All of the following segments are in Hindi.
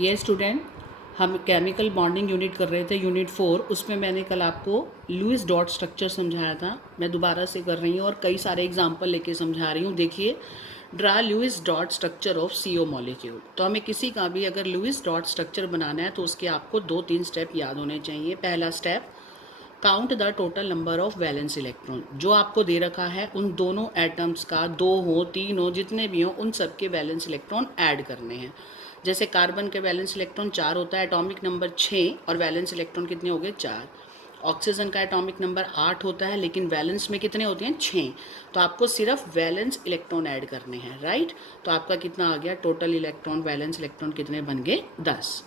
ये स्टूडेंट, हम केमिकल बॉन्डिंग यूनिट कर रहे थे, यूनिट 4। उसमें मैंने कल आपको लुईस डॉट स्ट्रक्चर समझाया था। मैं दोबारा से कर रही हूँ और कई सारे एग्जाम्पल लेके समझा रही हूँ। देखिए, draw Lewis dot structure of CO molecule. तो हमें किसी का भी अगर लुईस डॉट स्ट्रक्चर बनाना है तो उसके आपको 2-3 स्टेप याद होने चाहिए। पहला step, count the total number of valence electron. जो आपको दे रखा है उन दोनों एटम्स का, 2 हो 3 हो जितने भी हो, उन सब के वैलेंस इलेक्ट्रॉन ऐड करने हैं। जैसे कार्बन के वैलेंस इलेक्ट्रॉन 4 होता है, एटॉमिक नंबर 6 और वैलेंस इलेक्ट्रॉन कितने हो गए 4। ऑक्सीजन का एटॉमिक नंबर 8 होता है लेकिन वैलेंस में कितने होते हैं 6। तो आपको सिर्फ वैलेंस इलेक्ट्रॉन ऐड करने हैं, राइट। तो आपका कितना आ गया, टोटल इलेक्ट्रॉन वैलेंस इलेक्ट्रॉन कितने बन गए 10।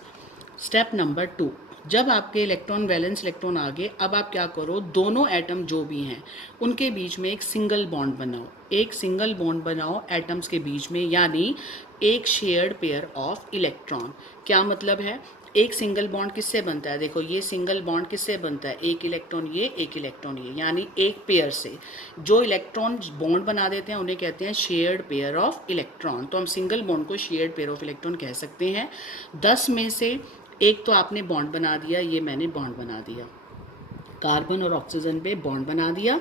स्टेप नंबर 2, जब आपके इलेक्ट्रॉन वैलेंस इलेक्ट्रॉन आ गए, अब आप क्या करो, दोनों एटम जो भी हैं उनके बीच में एक सिंगल बॉन्ड बनाओ। एक सिंगल बॉन्ड बनाओ एटम्स के बीच में, यानी एक शेयर्ड पेयर ऑफ इलेक्ट्रॉन। क्या मतलब है, एक सिंगल बॉन्ड किससे बनता है, देखो ये सिंगल बॉन्ड किससे बनता है, एक इलेक्ट्रॉन ये, एक इलेक्ट्रॉन ये, यानी एक पेयर से जो इलेक्ट्रॉन बॉन्ड बना देते हैं उन्हें कहते हैं शेयर्ड पेयर ऑफ इलेक्ट्रॉन। तो हम सिंगल बॉन्ड को शेयर्ड पेयर ऑफ इलेक्ट्रॉन कह सकते हैं। 10 में से एक तो आपने बॉन्ड बना दिया, ये मैंने बॉन्ड बना दिया, कार्बन और ऑक्सीजन पे बॉन्ड बना दिया।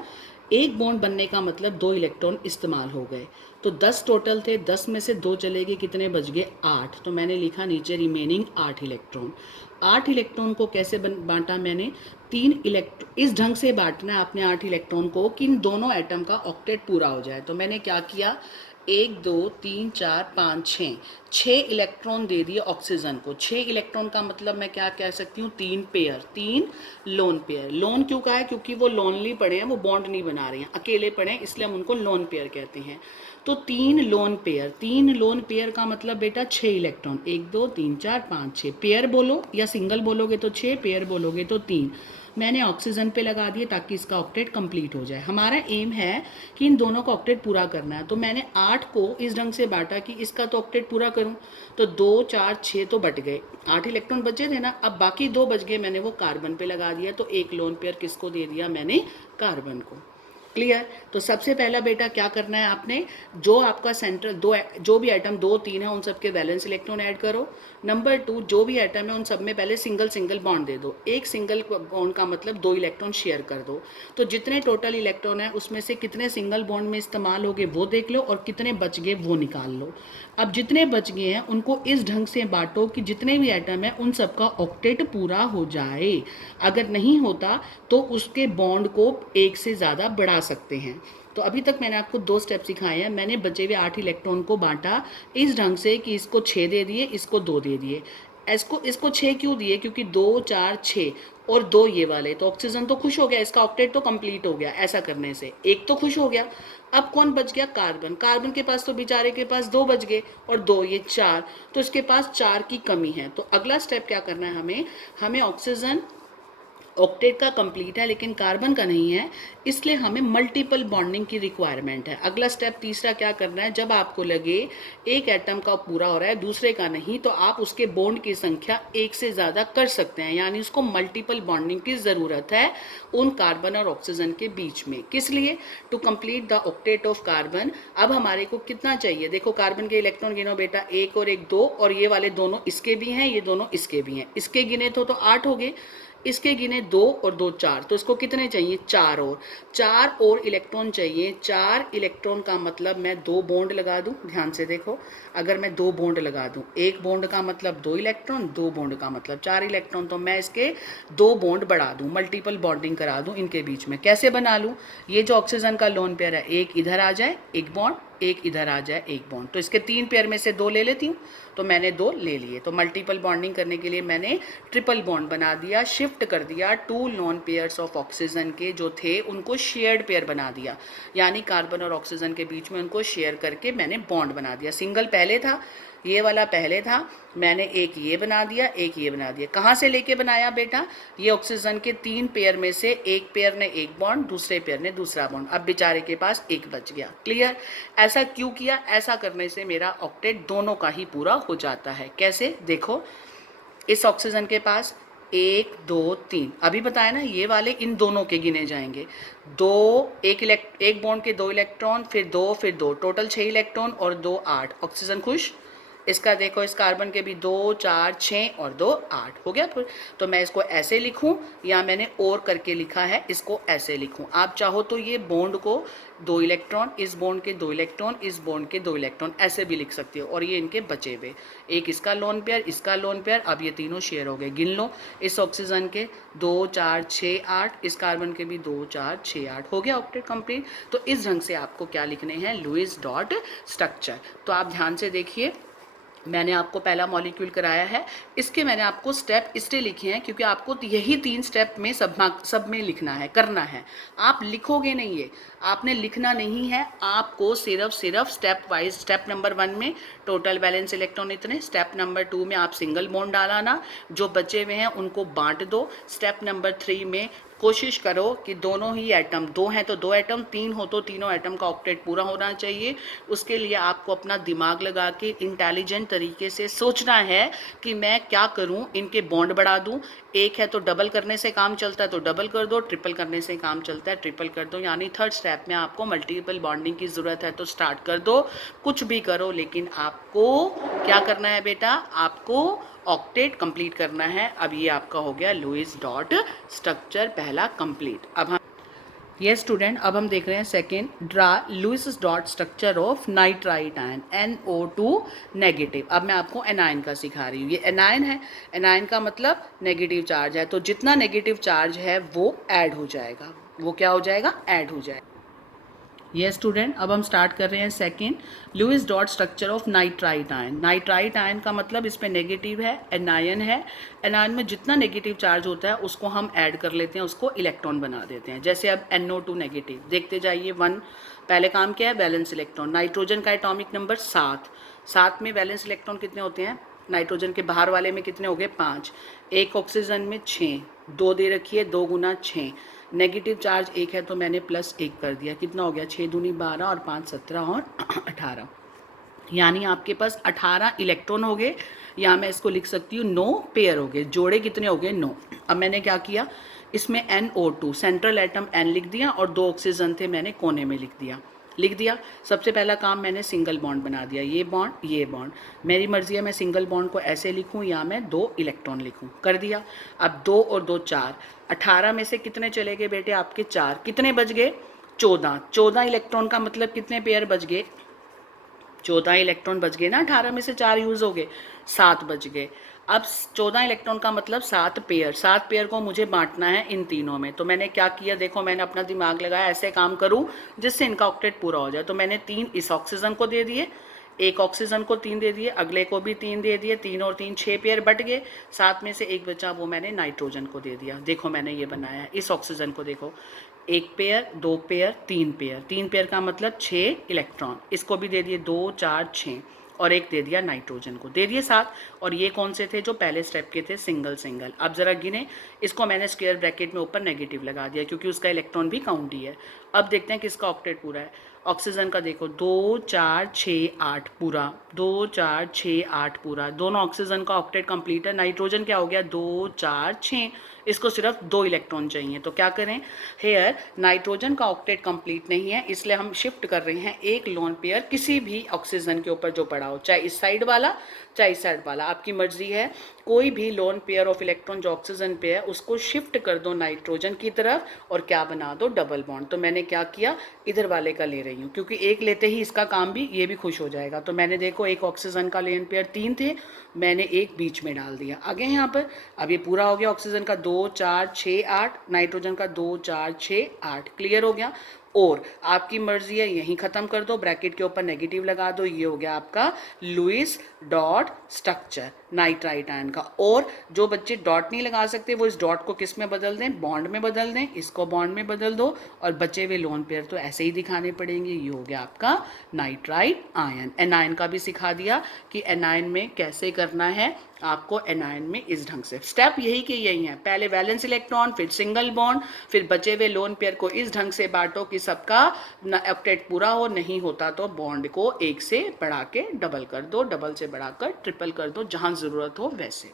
एक बॉन्ड बनने का मतलब 2 इलेक्ट्रॉन इस्तेमाल हो गए। तो 10 टोटल थे, 10 में से 2 चले गए, कितने बच गए 8। तो मैंने लिखा नीचे रिमेनिंग 8 इलेक्ट्रॉन। 8 इलेक्ट्रॉन को कैसे बांटा मैंने, 3 इलेक्ट्रॉन, इस ढंग से बांटना है आपने 8 इलेक्ट्रॉन को कि इन दोनों एटम का ऑक्टेट पूरा हो जाए। तो मैंने क्या किया, 1 2 3 4 5 6, 6 इलेक्ट्रॉन दे दिए ऑक्सीजन को। 6 इलेक्ट्रॉन का मतलब मैं क्या कह सकती हूँ, 3 पेयर, 3 लोन पेयर। लोन क्यों कहा है, क्योंकि वो लोनली पड़े हैं, वो बॉन्ड नहीं बना रहे हैं, अकेले पड़े हैं, इसलिए हम उनको लोन पेयर कहते हैं। तो 3 लोन पेयर, 3 लोन पेयर का मतलब बेटा 6 इलेक्ट्रॉन, 1 2 3 4 5 6। पेयर बोलो या सिंगल बोलोगे तो 6, पेयर बोलोगे तो 3। मैंने ऑक्सीजन पे लगा दिए ताकि इसका ऑक्टेट कंप्लीट हो जाए। हमारा एम है कि इन दोनों का ऑक्टेट पूरा करना है। तो मैंने 8 को इस ढंग से बांटा कि इसका तो ऑक्टेट पूरा करूं। तो 2 4 6 तो बट गए, 8 इलेक्ट्रॉन बचे थे ना, अब बाकी 2 बच गए, मैंने वो कार्बन पे लगा दिया। तो एक लोन पेयर किसको दे दिया मैंने, कार्बन को। क्लियर। तो सबसे पहला बेटा क्या करना है आपने, जो आपका सेंट्रल दो, जो भी एटम 2 3 है उन सब के वैलेंस इलेक्ट्रॉन ऐड करो। नंबर 2, जो भी एटम है उन सब में पहले सिंगल सिंगल बॉन्ड दे दो। एक सिंगल बॉन्ड का मतलब 2 इलेक्ट्रॉन शेयर कर दो। तो जितने टोटल इलेक्ट्रॉन है उसमें से कितने सिंगल बॉन्ड में इस्तेमाल हो गए वो देख लो, और कितने बच गए वो निकाल लो। अब जितने बच गए हैं उनको इस ढंग से बांटो कि जितने भी एटम है उन सबका ऑक्टेट पूरा हो जाए। अगर नहीं होता तो उसके बॉन्ड को एक से ज़्यादा बढ़ा सकते हैं। तो अभी तक मैंने आपको 2 स्टेप सिखाए हैं। मैंने बचे हुए 8 इलेक्ट्रॉन को बांटा इस ढंग से कि इसको 6 दे दिए, इसको 2 दे दिए। इसको 6 क्यों दिए, क्योंकि 2 4 6 और 2 ये वाले, तो ऑक्सीजन तो खुश हो गया, इसका ऑक्टेट तो कंप्लीट हो गया। ऐसा करने से एक तो खुश हो गया। अब कौन बच गया, कार्बन। कार्बन के पास तो बेचारे के पास 2 बच गए, और 2 ये 4, तो इसके पास 4 की कमी है। तो अगला स्टेप क्या करना है हमें ऑक्सीजन ऑक्टेट का कंप्लीट है लेकिन कार्बन का नहीं है, इसलिए हमें मल्टीपल बॉन्डिंग की रिक्वायरमेंट है। अगला स्टेप तीसरा क्या करना है, जब आपको लगे एक एटम का पूरा हो रहा है दूसरे का नहीं, तो आप उसके बॉन्ड की संख्या एक से ज़्यादा कर सकते हैं, यानी उसको मल्टीपल बॉन्डिंग की ज़रूरत है उन कार्बन और ऑक्सीजन के बीच में। किस लिए, to complete the octet of carbon. अब हमारे को कितना चाहिए, देखो कार्बन के इलेक्ट्रॉन गिनो बेटा, 1 और 1 2, और ये वाले दोनों इसके भी हैं, ये दोनों इसके भी हैं। इसके गिने तो 8 हो गए, इसके गिने 2 और 2 4, तो इसको कितने चाहिए 4 और 4 और इलेक्ट्रॉन चाहिए। 4 इलेक्ट्रॉन का मतलब मैं 2 बॉन्ड लगा दूं, ध्यान से देखो, अगर मैं 2 बॉन्ड लगा दूं, एक बॉन्ड का मतलब 2 इलेक्ट्रॉन, 2 बॉन्ड का मतलब 4 इलेक्ट्रॉन, तो मैं इसके 2 बॉन्ड बढ़ा दूं, मल्टीपल बॉन्डिंग करा दूं इनके बीच में। कैसे बना लूं, ये जो ऑक्सीजन का लोन पेयर है, एक इधर आ जाए एक बॉन्ड, एक इधर आ जाए एक बॉन्ड, तो इसके 3 पेयर में से 2 ले लेती हूँ, तो मैंने 2 ले लिए। तो मल्टीपल बॉन्डिंग करने के लिए मैंने ट्रिपल बॉन्ड बना दिया, शिफ्ट कर दिया 2 लोन पेयर्स ऑफ ऑक्सीजन के जो थे उनको शेयर्ड पेयर बना दिया, यानी कार्बन और ऑक्सीजन के बीच में उनको शेयर करके मैंने बॉन्ड बना दिया। सिंगल पहले था, ये वाला पहले था, मैंने एक ये बना दिया, एक ये बना दिया। कहाँ से लेके बनाया बेटा, ये ऑक्सीजन के 3 पेयर में से एक पेयर ने एक बॉन्ड, दूसरे पेयर ने दूसरा बॉन्ड, अब बेचारे के पास एक बच गया। क्लियर। ऐसा क्यों किया, ऐसा करने से मेरा ऑक्टेट दोनों का ही पूरा हो जाता है। कैसे, देखो इस ऑक्सीजन के पास 1 2 3, अभी बताया ना, ये वाले इन दोनों के गिने जाएंगे। एक बॉन्ड के 2 इलेक्ट्रॉन, फिर 2 फिर 2, टोटल 6 इलेक्ट्रॉन और 2 8, ऑक्सीजन खुश, इसका देखो, इस कार्बन के भी 2 4 6 और 2 8 हो गया। फिर तो मैं इसको ऐसे लिखूं या मैंने और करके लिखा है, इसको ऐसे लिखूं। आप चाहो तो ये बॉन्ड को 2 इलेक्ट्रॉन, इस बॉन्ड के 2 इलेक्ट्रॉन, इस बॉन्ड के 2 इलेक्ट्रॉन ऐसे भी लिख सकते हो। और ये इनके बचे हुए, एक इसका लोन पेयर, इसका लोन पेयर, अब ये तीनों शेयर हो गए। गिन लो, इस ऑक्सीजन के 2 4 6 8, इस कार्बन के भी 2 4 6 8 हो गया ऑक्टेट कंप्लीट। तो इस ढंग से आपको क्या लिखने हैं, लुईस डॉट स्ट्रक्चर। तो आप ध्यान से देखिए, मैंने आपको पहला मॉलिक्यूल कराया है, इसके मैंने आपको स्टेप इसलिए लिखे हैं क्योंकि आपको यही 3 स्टेप में सब में लिखना है, करना है। आप लिखोगे नहीं, ये आपने लिखना नहीं है, आपको सिर्फ स्टेप वाइज, स्टेप नंबर 1 में टोटल बैलेंस इलेक्ट्रॉन इतने, स्टेप नंबर 2 में आप सिंगल बॉन्ड डालाना, जो बचे हुए हैं उनको बांट दो, स्टेप नंबर 3 में कोशिश करो कि दोनों ही एटम, 2 हैं तो 2 एटम, 3 हो तो तीनों एटम का ऑक्टेट पूरा होना चाहिए। उसके लिए आपको अपना दिमाग लगा के इंटेलिजेंट तरीके से सोचना है कि मैं क्या करूं, इनके बॉन्ड बढ़ा दूं। एक है तो डबल करने से काम चलता है तो डबल कर दो, ट्रिपल करने से काम चलता है ट्रिपल कर दो। यानी थर्ड स्टेप में आपको मल्टीपल बॉन्डिंग की ज़रूरत है तो स्टार्ट कर दो, कुछ भी करो, लेकिन आपको क्या करना है बेटा, आपको ऑक्टेट कंप्लीट करना है। अब ये आपका हो गया लुईस डॉट स्ट्रक्चर पहला कंप्लीट। अब हम ये स्टूडेंट, अब हम देख रहे हैं second, draw Lewis dot structure of nitrite ion NO2 negative. अब मैं आपको एनायन का सिखा रही हूँ। ये एनायन है, एनायन का मतलब नेगेटिव चार्ज है, तो जितना नेगेटिव चार्ज है वो ऐड हो जाएगा, वो क्या हो जाएगा, ऐड हो जाएगा। ये स्टूडेंट, अब हम स्टार्ट कर रहे हैं second, Lewis dot structure of nitrite ion. Nitrite ion का मतलब इस पे नेगेटिव है, एनायन है, एनायन में जितना नेगेटिव चार्ज होता है उसको हम ऐड कर लेते हैं, उसको इलेक्ट्रॉन बना देते हैं। जैसे अब NO2 नेगेटिव, देखते जाइए। 1 पहले काम क्या है, वैलेंस इलेक्ट्रॉन। नाइट्रोजन का एटॉमिक नंबर 7, 7 में वैलेंस इलेक्ट्रॉन कितने होते हैं, नाइट्रोजन के बाहर वाले में कितने हो गए, 5, एक ऑक्सीजन में 6, 2 दे रखी है, 2 गुना 6, नेगेटिव चार्ज 1 है तो मैंने +1 कर दिया, कितना हो गया, 6 दूनी 12 और 5 17 और 18, यानी आपके पास 18 इलेक्ट्रॉन हो गए, या मैं इसको लिख सकती हूँ 9 पेयर हो गए, जोड़े कितने हो गए, 9। अब मैंने क्या किया, इसमें NO2 सेंट्रल एटम N लिख दिया और 2 ऑक्सीजन थे मैंने कोने में लिख दिया। सबसे पहला काम मैंने सिंगल बॉन्ड बना दिया, ये बॉन्ड ये बॉन्ड, मेरी मर्जी है मैं सिंगल बॉन्ड को ऐसे लिखूं या मैं 2 इलेक्ट्रॉन लिखूं, कर दिया। अब 2 और 2 4, 18 में से कितने चले गए बेटे आपके, 4, कितने बच गए, 14, 14 इलेक्ट्रॉन का मतलब कितने पेयर बच गए, 14 इलेक्ट्रॉन बच गए ना, 18 में से 4 यूज़ हो गए, 7 बच गए। अब 14 इलेक्ट्रॉन का मतलब 7 पेयर, 7 पेयर को मुझे बांटना है इन तीनों में। तो मैंने क्या किया, देखो मैंने अपना दिमाग लगाया, ऐसे काम करूं जिससे इनका ऑक्टेट पूरा हो जाए। तो मैंने 3 इस ऑक्सीजन को दे दिए, एक ऑक्सीजन को 3 दे दिए, अगले को भी 3 दे दिए, 3 और 3 6 पेयर बट गए, 7 में से एक बचा वो मैंने नाइट्रोजन को दे दिया। देखो मैंने ये बनाया है, इस ऑक्सीजन को देखो, 1 पेयर 2 पेयर 3 पेयर, 3 पेयर का मतलब 6 इलेक्ट्रॉन, इसको भी दे दिए 2 4 6 और एक दे दिया नाइट्रोजन को, दे दिए 7। और ये कौन से थे, जो पहले स्टेप के थे, सिंगल सिंगल। अब जरा गिने, इसको मैंने स्क्वायर ब्रैकेट में ऊपर नेगेटिव लगा दिया क्योंकि उसका इलेक्ट्रॉन भी काउंट ही है। अब देखते हैं किसका ऑक्टेट पूरा है। ऑक्सीजन का देखो 2 4 6 8 पूरा, 2 4 6 8 पूरा, दोनों ऑक्सीजन का ऑक्टेट कंप्लीट है। नाइट्रोजन क्या हो गया, 2 4 6, इसको सिर्फ 2 इलेक्ट्रॉन चाहिए। तो क्या करें, हेयर नाइट्रोजन का ऑक्टेट कंप्लीट नहीं है, इसलिए हम शिफ्ट कर रहे हैं एक लोन पेयर किसी भी ऑक्सीजन के ऊपर जो पड़ा हो, चाहे इस साइड वाला चाहे इस साइड वाला, आपकी मर्जी है। कोई भी लोन पेयर ऑफ इलेक्ट्रॉन जो ऑक्सीजन पे है उसको शिफ्ट कर दो नाइट्रोजन की तरफ और क्या बना दो, डबल बॉन्ड। तो मैंने क्या किया, इधर वाले का ले रही हूँ क्योंकि एक लेते ही इसका काम भी, ये भी खुश हो जाएगा। तो मैंने देखो एक ऑक्सीजन का लोन पेयर 3 थे, मैंने एक बीच में डाल दिया, आगे यहाँ पर। अब ये पूरा हो गया, ऑक्सीजन का 2 4 6 8, नाइट्रोजन का 2 4 6 8, क्लियर हो गया। और आपकी मर्जी है, यहीं ख़त्म कर दो, ब्रैकेट के ऊपर नेगेटिव लगा दो, ये हो गया आपका Lewis dot structure nitrite ion का। और जो बच्चे डॉट नहीं लगा सकते वो इस डॉट को किस में बदल दें, बॉन्ड में बदल दें, इसको बॉन्ड में बदल दो और बचे हुए लोन पेयर तो ऐसे ही दिखाने पड़ेंगे। ये हो गया आपका नाइट्राइट आयन। एनायन का भी सिखा दिया कि एनायन में कैसे करना है आपको, एनायन में इस ढंग से स्टेप यही के यही है, पहले वैलेंस इलेक्ट्रॉन, फिर सिंगल बॉन्ड, फिर बचे हुए लोन पेयर को इस ढंग से बांटो कि सबका ऑक्टेट पूरा हो, नहीं होता तो बॉन्ड को 1 से बढ़ा के डबल कर दो, डबल से बढ़ाकर ट्रिपल कर दो, जहां जरूरत हो वैसे।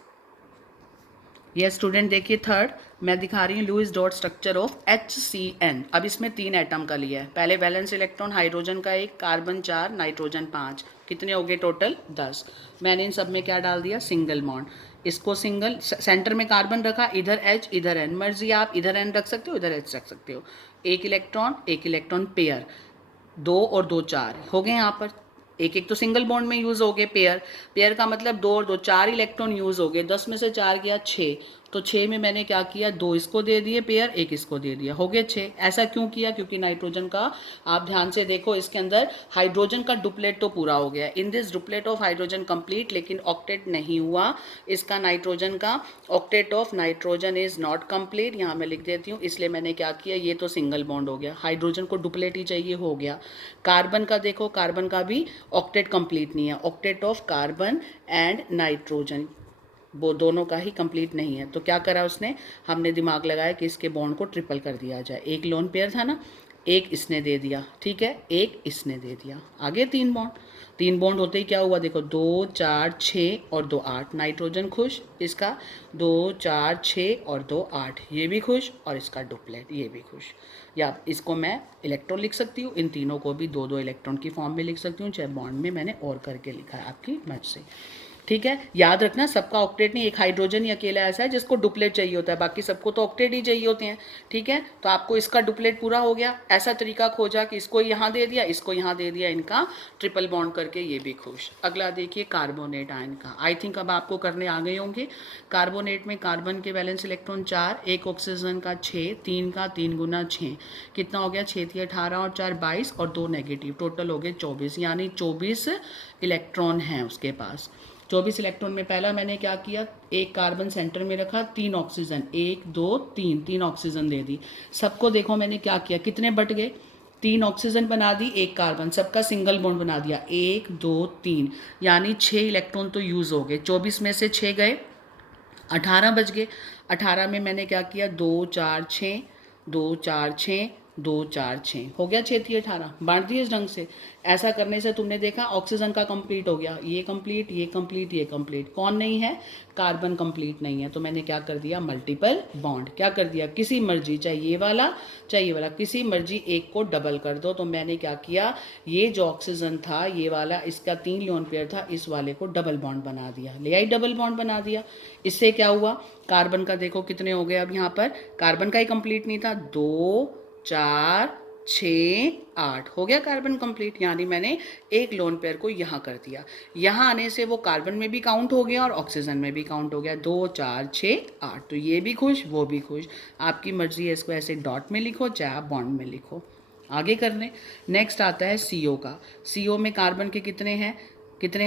ये स्टूडेंट देखिए थर्ड, मैं दिखा रही हूँ Lewis dot structure of HCN। अब इसमें 3 एटम का लिया है, पहले वैलेंस इलेक्ट्रॉन, हाइड्रोजन का 1, कार्बन 4, नाइट्रोजन 5, कितने हो गए टोटल 10। मैंने इन सब में क्या डाल दिया, सिंगल बॉन्ड। इसको सिंगल, सेंटर में कार्बन रखा, इधर H इधर N, मर्जी आप इधर N रख सकते हो इधर H रख सकते हो। एक इलेक्ट्रॉन पेयर, 2 और 2 4 हो गए यहाँ पर। एक एक तो सिंगल बॉन्ड में यूज़ हो गए, पेयर, पेयर का मतलब 2 और 2 4 इलेक्ट्रॉन यूज़ हो गए। 10 में से 4 गया 6, तो 6 में मैंने क्या किया, 2 इसको दे दिए पेयर, एक इसको दे दिया, हो गए 6। ऐसा क्यों किया, क्योंकि नाइट्रोजन का आप ध्यान से देखो, इसके अंदर हाइड्रोजन का डुप्लेट तो पूरा हो गया, in this duplet of hydrogen complete, लेकिन ऑक्टेट नहीं हुआ इसका नाइट्रोजन का। Octet of nitrogen is not complete, यहाँ मैं लिख देती हूँ। इसलिए मैंने क्या किया, ये तो सिंगल बॉन्ड हो गया, हाइड्रोजन को डुप्लेट ही चाहिए, हो गया। कार्बन का देखो, कार्बन का भी ऑक्टेट कंप्लीट नहीं है, octet of carbon and nitrogen वो दोनों का ही कंप्लीट नहीं है। तो क्या करा उसने, हमने दिमाग लगाया कि इसके बॉन्ड को ट्रिपल कर दिया जाए। एक लोन पेयर था ना, एक इसने दे दिया, ठीक है, एक इसने दे दिया, आगे 3 बॉन्ड। 3 बॉन्ड होते ही क्या हुआ, देखो 2 4 6 और 2 8, नाइट्रोजन खुश, इसका 2 4 6 और 2 8, ये भी खुश, और इसका डुप्लेट ये भी खुश। या इसको मैं इलेक्ट्रॉन लिख सकती हूँ, इन तीनों को भी 2 2 इलेक्ट्रॉन की फॉर्म में लिख सकती हूँ, चाहे बॉन्ड में मैंने और करके लिखा है आपकी मर्जी से। ठीक है, याद रखना सबका ऑक्टेट नहीं, एक हाइड्रोजन ही अकेला ऐसा है जिसको डुप्लेट चाहिए होता है, बाकी सबको तो ऑक्टेट ही चाहिए होते हैं। ठीक है, तो आपको इसका डुप्लेट पूरा हो गया, ऐसा तरीका खोजा कि इसको यहाँ दे दिया, इसको यहाँ दे दिया, इनका ट्रिपल बॉन्ड करके ये भी खुश। अगला देखिए कार्बोनेट आयन का, आई थिंक अब आपको करने आ गए होंगे। कार्बोनेट में कार्बन के वैलेंस इलेक्ट्रॉन 4, एक ऑक्सीजन का 6, 3 का 3 गुना 6, कितना हो गया, 6 थी 18 और 4 22 और 2 नेगेटिव, टोटल हो गए 24, यानी 24 इलेक्ट्रॉन हैं उसके पास। 24 इलेक्ट्रॉन में पहला मैंने क्या किया, एक कार्बन सेंटर में रखा, 3 ऑक्सीजन, 1 2 3, 3 ऑक्सीजन दे दी। सबको देखो मैंने क्या किया, कितने बट गए, 3 ऑक्सीजन बना दी, एक कार्बन, सबका सिंगल बॉन्ड बना दिया, 1 2 3, यानी 6 इलेक्ट्रॉन तो यूज़ हो गए। 24 में से 6 गए, 18 बच गए। 18 में मैंने क्या किया, 2 4 6, 2 4 6, 2 4 6, हो गया 6 थी 18, बांट दिए इस ढंग से। ऐसा करने से तुमने देखा ऑक्सीजन का कंप्लीट हो गया, ये कंप्लीट ये कंप्लीट ये कंप्लीट, कौन नहीं है, कार्बन कंप्लीट नहीं है। तो मैंने क्या कर दिया, मल्टीपल बॉन्ड, क्या कर दिया, किसी मर्जी, चाहे ये वाला चाहे ये वाला, किसी मर्जी एक को डबल कर दो। तो मैंने क्या किया, ये जो ऑक्सीजन था ये वाला, इसका 3 लोन पेयर था, इस वाले को डबल बॉन्ड बना दिया, ले आई डबल बॉन्ड बना दिया। इससे क्या हुआ, कार्बन का देखो कितने हो गए, अब यहाँ पर कार्बन का ही कंप्लीट नहीं था, 2 4 6 8, हो गया कार्बन कंप्लीट, यानी मैंने एक लोन पेयर को यहाँ कर दिया। यहाँ आने से वो कार्बन में भी काउंट हो गया और ऑक्सीजन में भी काउंट हो गया, 2 4 6 8, तो ये भी खुश वो भी खुश। आपकी मर्जी है, इसको ऐसे डॉट में लिखो चाहे आप बॉन्ड में लिखो। आगे करने, नेक्स्ट आता है CO का। CO में कार्बन के कितने हैं,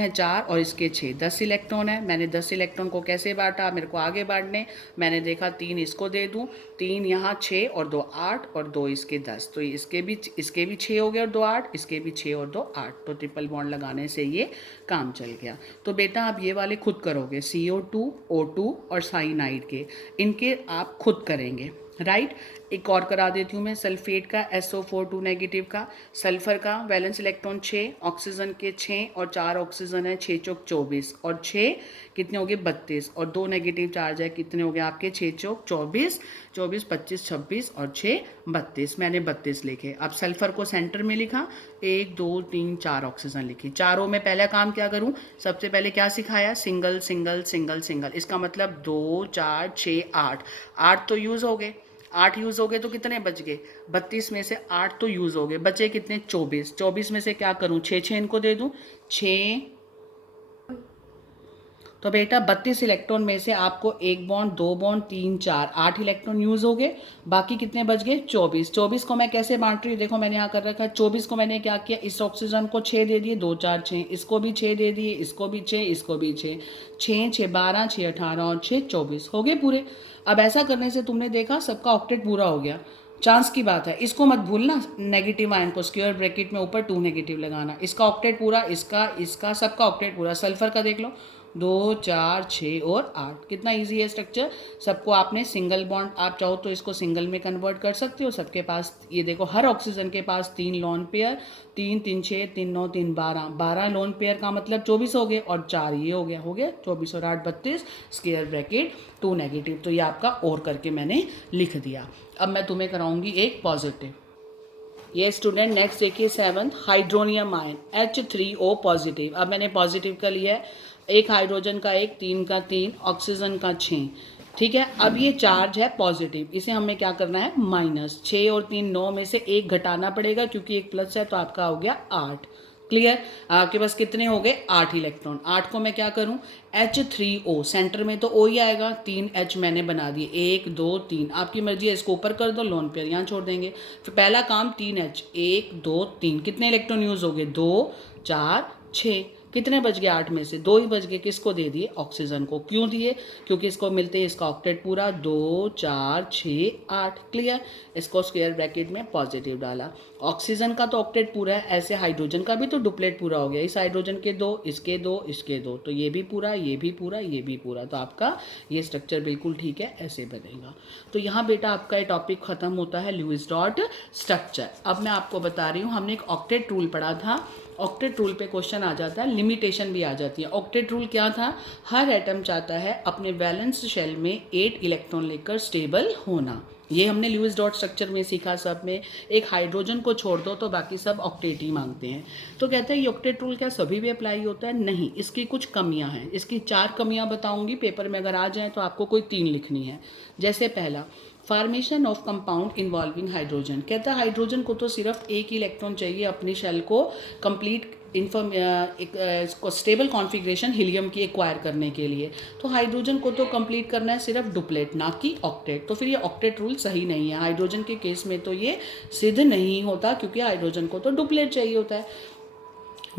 4 और इसके 6, 10 इलेक्ट्रॉन है। मैंने 10 इलेक्ट्रॉन को कैसे बांटा, मेरे को आगे बांटने, मैंने देखा 3 इसको दे दूं, 3 यहाँ 6 और 2 8 और 2 इसके 10, तो इसके भी 6 हो गए और 2 8, इसके भी 6 और 2 8, तो ट्रिपल बॉन्ड लगाने से ये काम चल गया। तो बेटा आप ये वाले खुद करोगे, CO2 O2 और साइनाइड के, इनके आप खुद करेंगे, राइट। एक और करा देती हूँ मैं, सल्फेट का SO4 2 नेगेटिव का, सल्फर का वैलेंस इलेक्ट्रॉन 6, ऑक्सीजन के 6 और 4 ऑक्सीजन है, 6 चौक 24 और 6 कितने हो गए 32 और 2 नेगेटिव चार्ज है, कितने हो गए आपके 6 चौक 24, 24 25 26 और 6 32, मैंने 32 लिखे। अब सल्फर को सेंटर में लिखा, 1 2 3 4 ऑक्सीजन लिखी। चारों में पहला काम क्या करूँ, सबसे पहले क्या सिखाया, सिंगल सिंगल सिंगल सिंगल, इसका मतलब 2 4 6 8, 8 तो यूज़ हो गए, 8 यूज़ हो गए तो कितने बच गए, 32 में से 8 तो यूज़ हो गए, बचे कितने 24, 24 में से क्या करूँ, 6 6 इनको दे दूँ, 6, तो बेटा 32 इलेक्ट्रॉन में से आपको 1 बॉन्ड 2 बॉन्ड 3 4 8 इलेक्ट्रॉन यूज़ हो गए, बाकी कितने बच गए 24। 24 को मैं कैसे बांट रही हूँ, देखो मैंने यहाँ कर रखा है, 24 को मैंने क्या किया, इस ऑक्सीजन को 6 दे दिए, 2 4 6, इसको भी 6 दे दिए, इसको भी 6, इसको भी 6, 6 6 12 6 18 और 6 24, हो गए पूरे। अब ऐसा करने से तुमने देखा सबका ऑक्टेट पूरा हो गया, चांस की बात है, इसको मत भूलना, नेगेटिव आयन को स्क्वायर ब्रैकेट में ऊपर 2 नेगेटिव लगाना, इसका ऑक्टेट पूरा, इसका सबका ऑक्टेट पूरा। सल्फर का देख लो, 2 4 6 और 8, कितना इजी है स्ट्रक्चर। सबको आपने सिंगल बॉन्ड, आप चाहो तो इसको सिंगल में कन्वर्ट कर सकते हो। सबके पास ये देखो, हर ऑक्सीजन के पास 3 लोन पेयर, 3 3 6 3 9 3 12, 12 लोन पेयर का मतलब 24 हो गए और 4 ये हो गया 24 और 8 32, स्क्वायर ब्रैकेट 2 नेगेटिव, तो ये आपका और करके मैंने लिख दिया। अब मैं तुम्हें कराऊंगी एक पॉजिटिव। ये स्टूडेंट नेक्स्ट देखिए 7 हाइड्रोनियम आयन H3O पॉजिटिव। अब मैंने पॉजिटिव का लिया है, एक हाइड्रोजन का एक, 3 का 3, ऑक्सीजन का 6। ठीक है, अब ये चार्ज है पॉजिटिव, इसे हमें क्या करना है माइनस। 6 और 3 9 में से एक घटाना पड़ेगा क्योंकि एक प्लस है, तो आपका हो गया 8। क्लियर, आपके पास कितने हो गए 8 इलेक्ट्रॉन। 8 को मैं क्या करूं H3O, सेंटर में तो O ही आएगा, 3 H मैंने बना दिए, 1 2 3, आपकी मर्जी है, इसको ऊपर कर दो, लोन पेयर यहाँ छोड़ देंगे। फिर पहला काम 3 H, 1 2 3, कितने इलेक्ट्रॉन यूज हो गए 2 4 6, कितने बच गए 8 में से 2 ही बच गए, किसको दे दिए ऑक्सीजन को। क्यों दिए, क्योंकि इसको मिलते हैं इसका ऑक्टेट पूरा 2 4 6 8। क्लियर, इसको स्क्वायर ब्रैकेट में पॉजिटिव डाला। ऑक्सीजन का तो ऑक्टेट पूरा है, ऐसे हाइड्रोजन का भी तो डुप्लेट पूरा हो गया, इस हाइड्रोजन के 2, इसके 2, इसके 2, तो ये भी पूरा, ये भी पूरा, ये भी पूरा, तो आपका ये स्ट्रक्चर बिल्कुल ठीक है, ऐसे बनेगा। तो यहाँ बेटा आपका ये टॉपिक खत्म होता है लुईस डॉट स्ट्रक्चर। अब मैं आपको बता रही हूँ, हमने एक ऑक्टेट रूल पढ़ा था, ऑक्टेट रूल पे क्वेश्चन आ जाता है, लिमिटेशन भी आ जाती है। ऑक्टेट रूल क्या था, हर एटम चाहता है अपने वैलेंस शेल में 8 इलेक्ट्रॉन लेकर स्टेबल होना। ये हमने लुईस डॉट स्ट्रक्चर में सीखा सब में। एक हाइड्रोजन को छोड़ दो तो बाकी सब ऑक्टेट ही मांगते हैं। तो कहते हैं ये ऑक्टेट रूल क्या सभी भी अप्लाई होता है, नहीं, इसकी कुछ कमियां हैं। इसकी 4 कमियां बताऊंगी, पेपर में अगर आ जाए तो आपको कोई 3 लिखनी है। जैसे पहला, formation of compound involving hydrogen. कहता है हाइड्रोजन को तो सिर्फ एक ही इलेक्ट्रॉन चाहिए अपनी शेल को कंप्लीट इसको स्टेबल कॉन्फ़िगरेशन हीलियम की एक्वायर करने के लिए। तो हाइड्रोजन को तो कंप्लीट करना है सिर्फ डुप्लेट, ना कि ऑक्टेट। तो फिर ये ऑक्टेट रूल सही नहीं है, हाइड्रोजन के केस में तो ये सिद्ध नहीं होता क्योंकि हाइड्रोजन को तो डुप्लेट चाहिए होता है।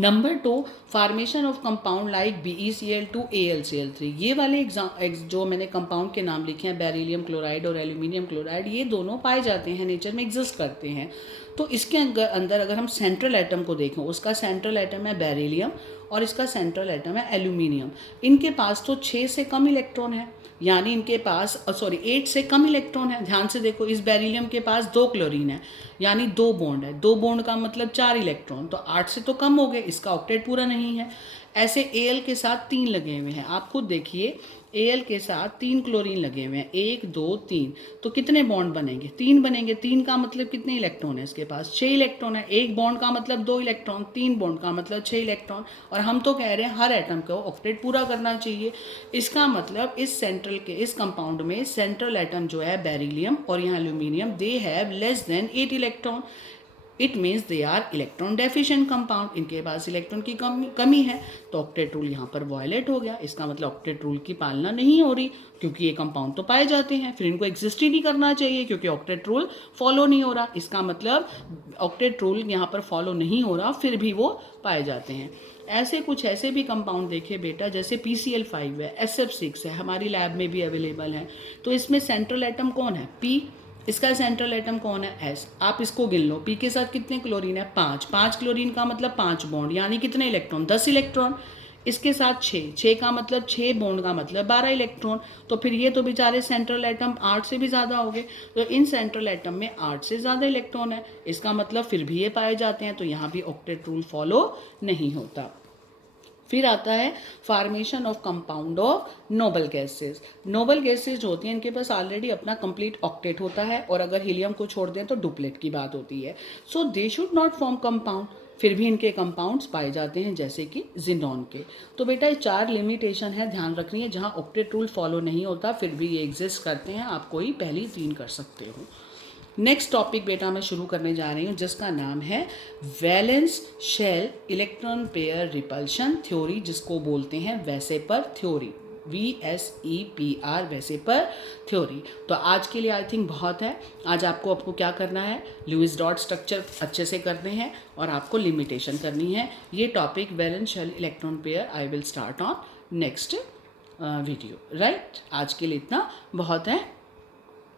Number 2, formation of compound like BeCl2 AlCl3। ये वाले जो मैंने कंपाउंड के नाम लिखे हैं, बेरिलियम क्लोराइड और एल्यूमिनियम क्लोराइड, ये दोनों पाए जाते हैं, नेचर में एग्जिस्ट करते हैं। तो इसके अंदर अगर हम सेंट्रल एटम को देखें, उसका सेंट्रल एटम है बेरिलियम और इसका सेंट्रल एटम है एल्यूमिनियम। इनके पास तो 6 से कम इलेक्ट्रॉन है, यानी इनके पास 8 से कम इलेक्ट्रॉन है। ध्यान से देखो, इस बेरिलियम के पास 2 क्लोरीन है, यानी 2 बॉन्ड है, 2 बॉन्ड का मतलब 4 इलेक्ट्रॉन, तो 8 से तो कम हो गए, इसका ऑक्टेट पूरा नहीं है। ऐसे Al के साथ 3 लगे हुए हैं, आप खुद देखिए, Al के साथ 3 क्लोरीन लगे हुए हैं, 1 2 3, तो कितने बॉन्ड बनेंगे 3 बनेंगे। 3 का मतलब कितने इलेक्ट्रॉन है, इसके पास 6 इलेक्ट्रॉन है। 1 बॉन्ड का मतलब 2 इलेक्ट्रॉन, 3 बॉन्ड का मतलब 6 इलेक्ट्रॉन, और हम तो कह रहे हैं हर एटम को ऑक्टेट पूरा करना चाहिए। इसका मतलब इस कंपाउंड में सेंट्रल एटम जो है बेरिलियम और यहाँ aluminium, they have less than 8 electron. It means they are electron deficient compound, इनके पास इलेक्ट्रॉन की कमी है, तो ऑक्टेट रूल यहाँ पर वायलेट हो गया। इसका मतलब ऑक्टेट रूल की पालना नहीं हो रही, क्योंकि ये कंपाउंड तो पाए जाते हैं, फिर इनको एग्जिस्ट ही नहीं करना चाहिए क्योंकि ऑक्टेट रूल फॉलो नहीं हो रहा। इसका मतलब ऑक्टेट रूल यहाँ पर फॉलो नहीं हो रहा, फिर भी वो पाए जाते हैं। ऐसे भी कंपाउंड देखे बेटा, जैसे PCl5 है, SF6 है, हमारी लैब में भी अवेलेबल है। तो इसमें सेंट्रल एटम कौन है P, इसका सेंट्रल एटम कौन है S। आप इसको गिन लो, P के साथ कितने क्लोरीन है 5, 5 क्लोरीन का मतलब 5 बॉन्ड, यानी कितने इलेक्ट्रॉन 10 इलेक्ट्रॉन। इसके साथ 6 का मतलब 6 बॉन्ड का मतलब 12 इलेक्ट्रॉन। तो फिर ये तो बेचारे सेंट्रल एटम 8 से भी ज़्यादा हो गए, तो इन सेंट्रल एटम में 8 से ज़्यादा इलेक्ट्रॉन है, इसका मतलब फिर भी ये पाए जाते हैं, तो यहाँ भी ऑक्टेट रूल फॉलो नहीं होता। फिर आता है formation of compound of noble gases. Noble gases होती हैं, इनके पास ऑलरेडी अपना कंप्लीट ऑक्टेट होता है, और अगर हीलियम को छोड़ दें तो डुप्लेट की बात होती है। So they should not form compound, फिर भी इनके कंपाउंड्स पाए जाते हैं, जैसे कि जिनॉन के। तो बेटा ये 4 लिमिटेशन है, ध्यान रखनी है, जहाँ ऑक्टेट रूल फॉलो नहीं होता फिर भी ये एग्जिस्ट करते हैं, आप कोई पहली 3 कर सकते हो। नेक्स्ट टॉपिक बेटा मैं शुरू करने जा रही हूँ, जिसका नाम है valence shell electron pair repulsion theory, जिसको बोलते हैं VSEPR theory, VSEPR, VSEPR theory. तो आज के लिए आई थिंक बहुत है। आज आपको क्या करना है, लुईस डॉट स्ट्रक्चर अच्छे से करने हैं और आपको लिमिटेशन करनी है। ये topic valence shell electron pair I will start on next video, right. आज के लिए इतना बहुत है।